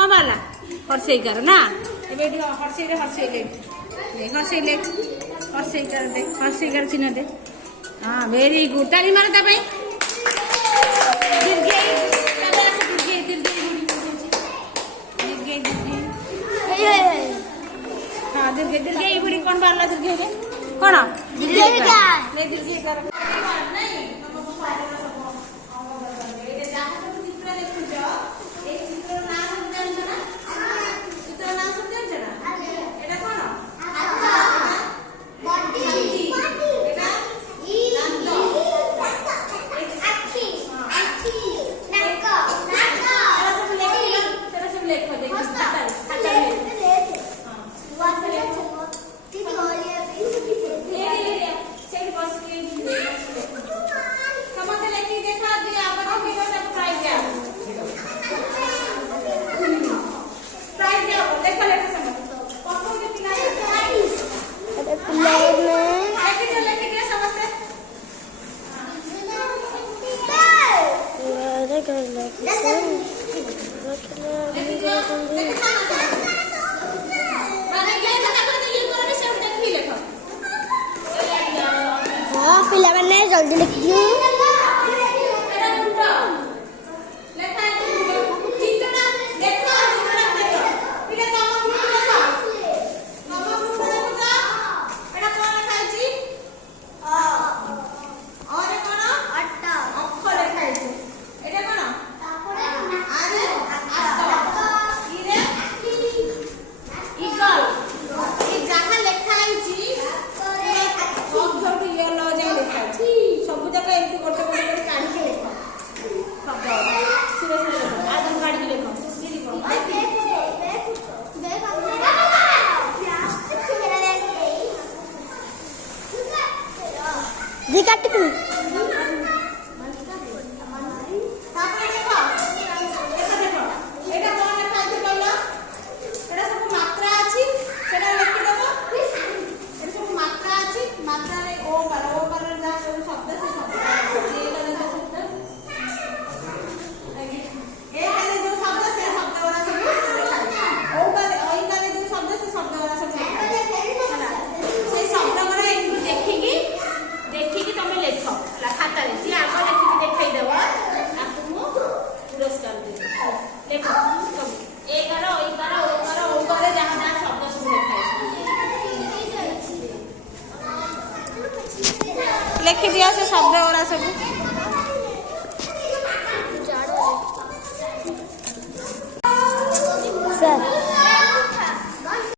कौन बाला हर्षई कर ना एबे हर्षई रे हर्षई ले हर्षई ले हर्षई कर चिन्ह दे हाँ वेरी गुड ताली मारो ता भाई हाँ दीर्घ बुढ़ी कौन बारला दीर्घ कौन दीर्घ कर ପିଲାମାନେ ଜଲ୍ଦି ଲେଖିଦିଅ दी काट तू लिखि दिया से शब्द गुड़ा सब